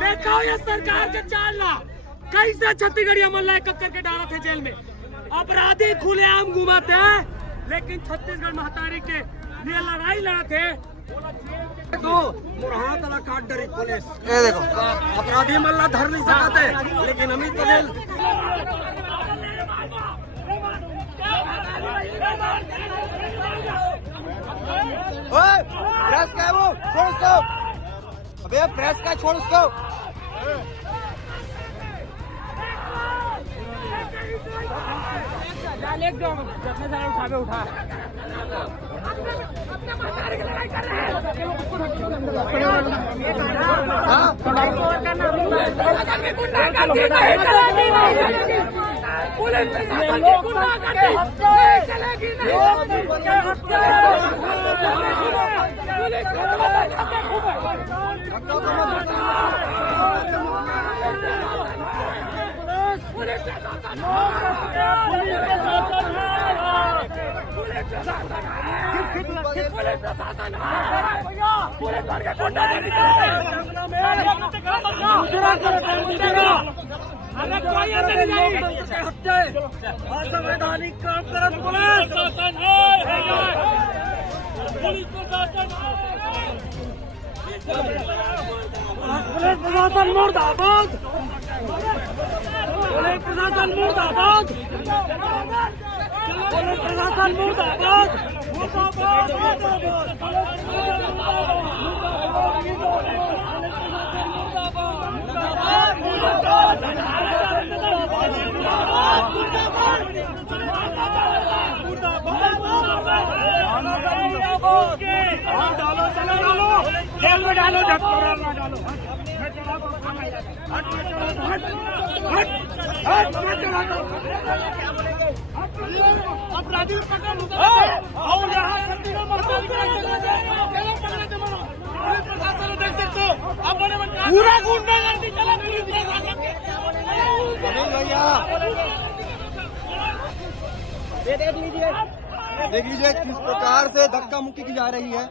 देखो ये सरकार के चालना कैसे छत्तीसगढ़ी अमन लायक कक्कर के डाला थे जेल में। अपराधी खुलेआम घुमाते हैं, लेकिन छत्तीसगढ़ महतारी के लिए लड़ाई लड़ाते तो हाथ वाला काट डरी पुलिस। ये देखो अपराधी मल्ला धर नहीं सकते, लेकिन अमित पटेल प्रेस का है वो, छोड़ उसको। अबे प्रेस का छोड़ उसको। असंवैधानिक काम करत पुलिस प्रशासन मुर्दाबाद, पुलिस प्रशासन मुर्दाबाद, पुलिस प्रशासन मुर्दाबाद, डालो अपराधी देख सकते हो पूरा गुंडागर्दी चला देख लीजिए किस प्रकार से धक्का मुक्की की जा रही है।